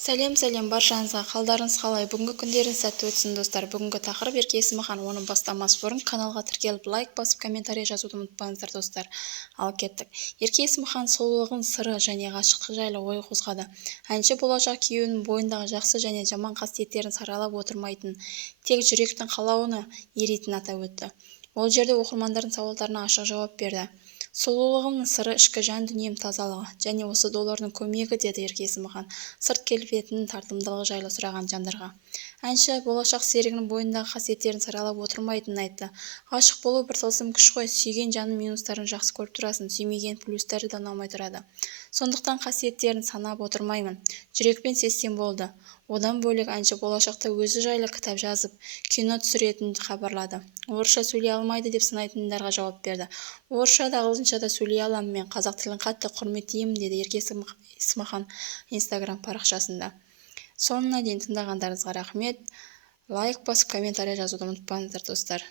Сәлем баршаңызға, қалдарыңыз қалай? Бүгінгі күндеріңіз сәтті өтсін достар. Бүгінгі тақырып Ерке Есімхан. Оның бастамас бұрын каналға тіркеліп лайк басып комментарий жазуды ұмытпаңыздар достар. Ал кеттік. Ерке Есімхан сұлулығын сыры және ғашықтық жайлы ой қозғады. Әнші болашақ күйеуінің бойындағы жақсы және жаман қасиеттерін саралап отырмайтын, тек жүректің қалауына ерейтінін атап өтті. Ол жерде оқырмандардың сауалдарына ашық жауап берді. Сұлулығымның сыры ішкі жан дүнием тазалығы, және осы доллардың көмегі, деді Ерке Есімхан сырт келбетінің тартымдылығы жайлы сұраған жандарға. Әнші болашақ серігінің бойындағы қасиеттерін саралап отырмайтынын айтты. Ғашық болу бір тылсым күш қой, сүйген жанның минустарын жақсы көріп тұрасың, сүймеген плюстары да ұнамай тұрады. Сондықтан қасиеттерін санап отырмаймын, жүрекпен сезсем болды. Одан бөлек әнші болашақта өзі жайлы кітап жазып, кино түсіретінін хабарлады. Орысша сөйлей алмайды деп санайтындарға жауап берді. Орысша да ағылшынша да сөйлей аламын, мен қазақ тілін қатты құрметтеймін, деді Ерке Есімхан Инстаграм парақшасында. Соңына дейін тыңдағандарыңызға рахмет. Лайк басып комментарий жазуды ұмытпаңыздар достар.